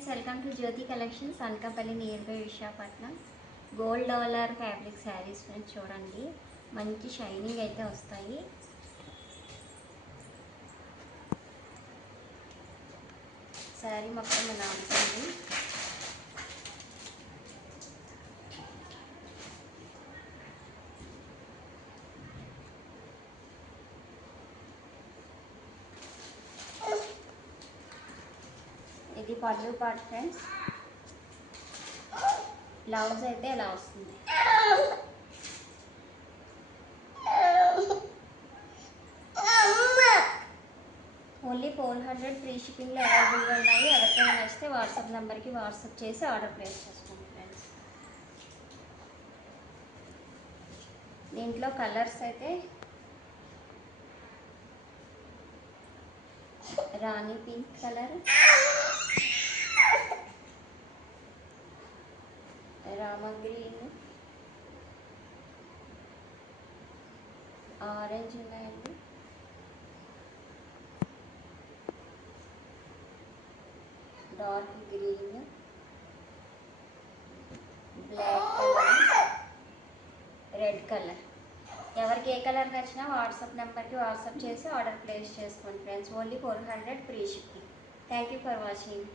Friends, welcome to Jyoti collections, Anakapalli near by Visakhapatnam. Gold dollar fabric sarees friends, చూడండి మంచి shining అయితే వస్తాయి. శారీ మొత్తం ఇలా ఉంటుంది. ఇది పళ్ళు పార్ట్ ఫ్రెండ్స్. బ్లౌజ్ అయితే ఇలా వస్తుంది. ఓన్లీ 400 ఫ్రీ షిప్పింగ్లో అవైలబుల్గా ఉన్నాయి. ఎవరికైనా నచ్చితే వాట్సాప్ నెంబర్కి వాట్సాప్ చేసి ఆర్డర్ ప్లేస్ చేసుకోండి ఫ్రెండ్స్. దీంట్లో కలర్స్ అయితే rani pink colour, rama green, orange ఉన్నాయండి, dark green, black colour, red colour. ఎవరికి ఏ కలర్ నచ్చినా వాట్సాప్ నెంబర్కి వాట్సాప్ చేసి ఆర్డర్ ప్లేస్ చేసుకోండి friends. Only 400 free shipping. Thank you for watching.